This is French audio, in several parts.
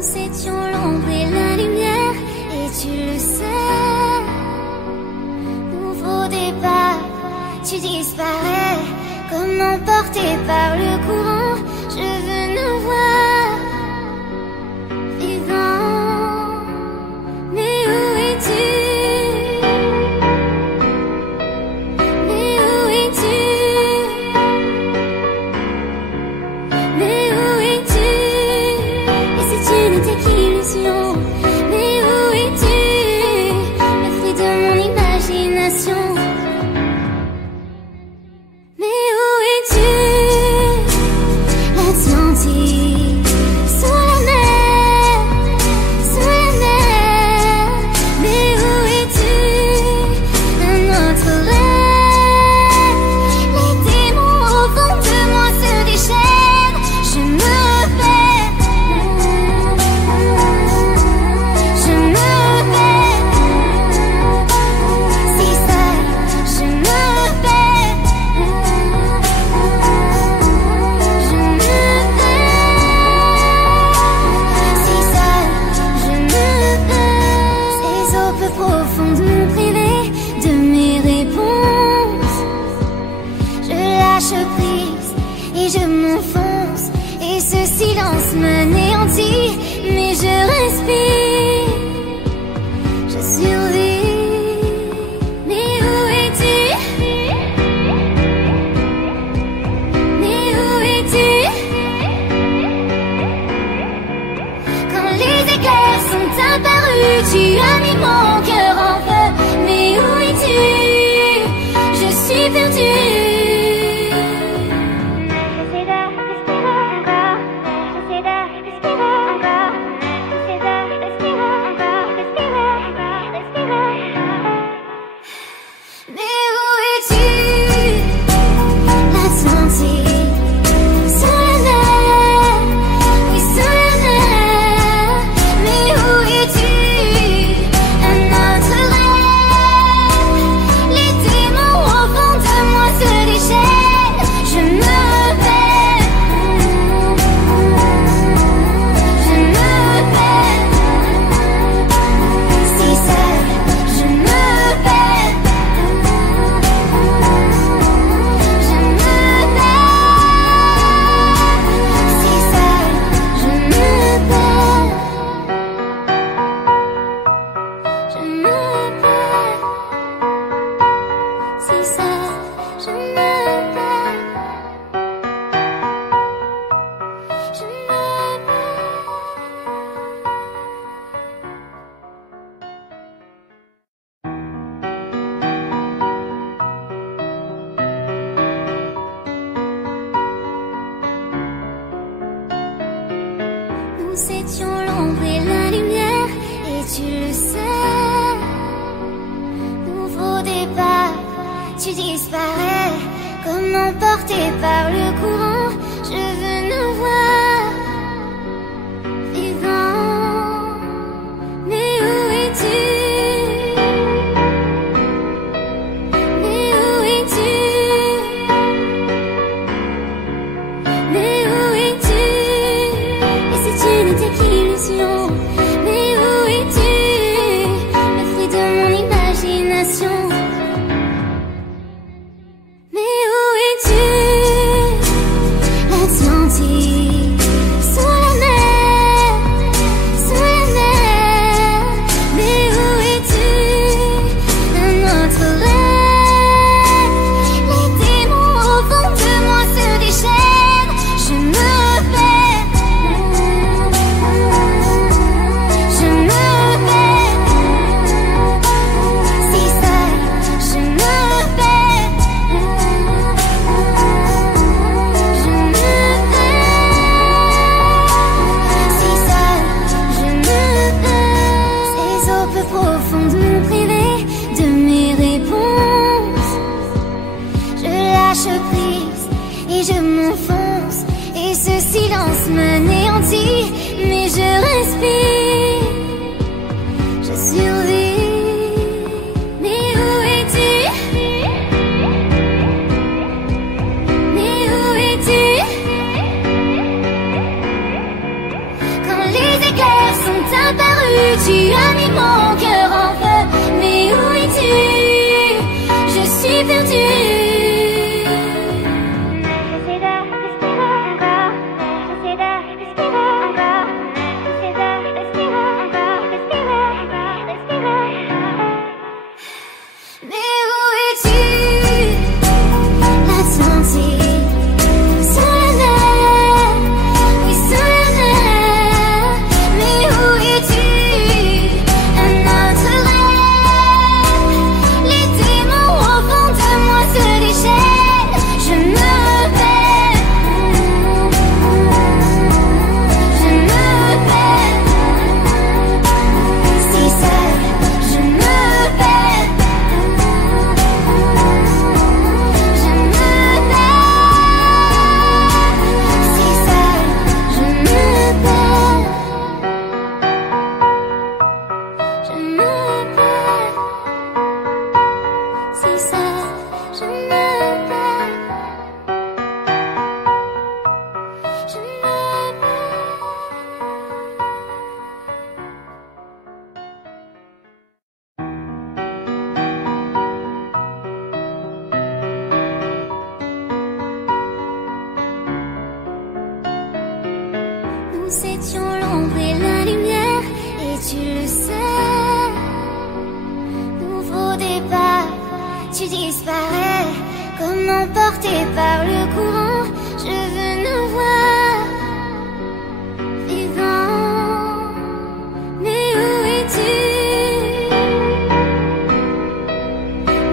Nous étions l'ombre et la lumière, et tu le sais. Nouveau départ, tu disparais, comme emporté par le courant. Je veux nous voir vivants, mais où es-tu? Mais où es-tu? Mais où es-tu? Et si tu n'étais qu'illusion? Mais où es-tu? Le fruit de mon imagination. Mais où es-tu? L'Atlantique, sous la mer, sous la mer. Mais où es-tu? Un autre rêve. Les démons au fond de moi se déchaînent. Je me perds, je me perds. Si seul, je me perds, je me perds. Si seul, je me perds. Ces eaux peu profondes m'ont privé de mes réponses. Je lâche prise et je m'enfonce, et ce silence m'anéantit, mais je respire, je survis. Mais où es-tu? Mais où es-tu? Quand les éclairs sont apparus, tu as mis mon cœur en feu. Mais où es-tu? Je suis perdue. J'essaie de respirer encore, j'essaie de respirer encore, j'essaie de respirer encore, respirer encore, respirer. Mais où es-tu? L'Atlantique, sous la mer, oui sous la mer. Mais où es-tu? Un autre rêve. Les démons au fond de moi se déchaînent. Je me perds, je me perds. Si seul, je me perds, je me perds. Si seul, je me perds, je me perds. Si seul, je me perds, je me perds. Nous étions l'ombre et la lumière, et tu le sais. Nouveau départ, tu disparais, comme emporté par le courant. Je veux nous voir vivants, mais où es-tu? Mais où es-tu? Mais où es-tu? Et si tu n'étais qu'illusion? Mais où es-tu? Le fruit de mon imagination. Mais où es-tu? L'Atlantique, sous la mer, sous la mer. Mais où es-tu? Un autre rêve. Les démons au fond de moi se déchaînent. Je me perds, je me perds. Si seul, Nous étions l'ombre et la lumière, et tu le sais. Nouveau départ, tu disparais, comme emporté par le courant. Je veux nous voir vivants. Mais où es-tu?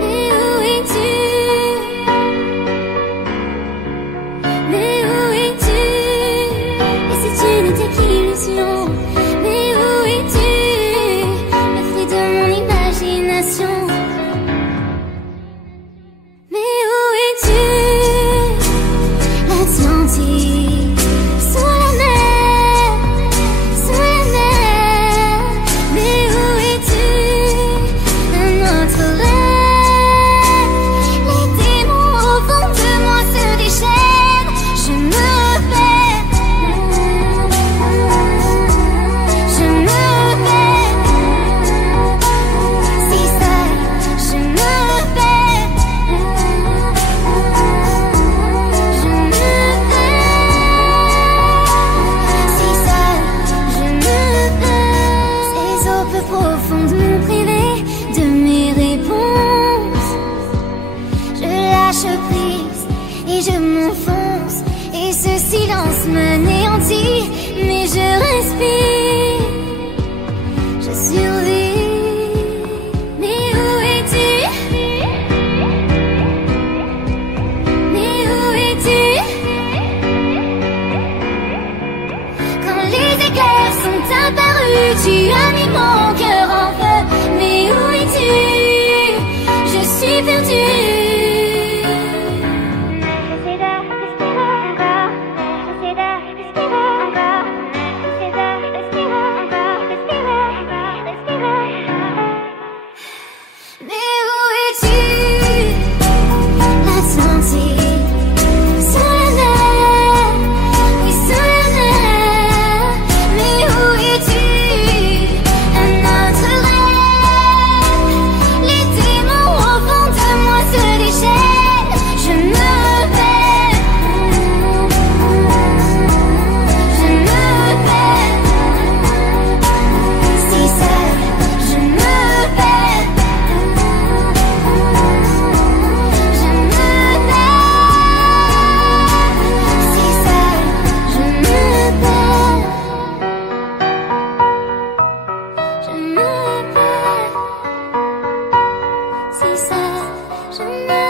Mais où es-tu? Mais où es-tu? Et si tu n'étais qu'illusion? Mais où es-tu? Le fruit de mon imagination. Mais où es-tu? L'Atlantique, sous la mer, sous la mer. Mais où es-tu? Un autre rêve. Les démons au fond de moi se déchaînent. Je me perds, je me perds. Si seul, je me perds, je me perds. Si seul, je me perds. Ces eaux peu profondes m'ont privé de mes réponses. Je lâche prise et je m'enfonce, et ce silence m'anéantit. Mais je respire, je survis. Mais où es-tu? Mais où es-tu? Quand les éclairs sont apparus, tu as mis mon cœur en feu. Mais où es-tu? Je suis perdue. J'essaie de respirer encore. J'essaie de respirer encore. J'essaie de respirer encore. Respirer encore. Respirer. Mais où es-tu? L'Atlantique, sous la mer, oui sous la mer. Mais où es-tu? Un autre rêve. Les démons au fond de moi se déchaînent. Je me perds, je me perds. Si seul, je me perds, je me perds. Si seul, je me perds, je me perds. Si seul, je me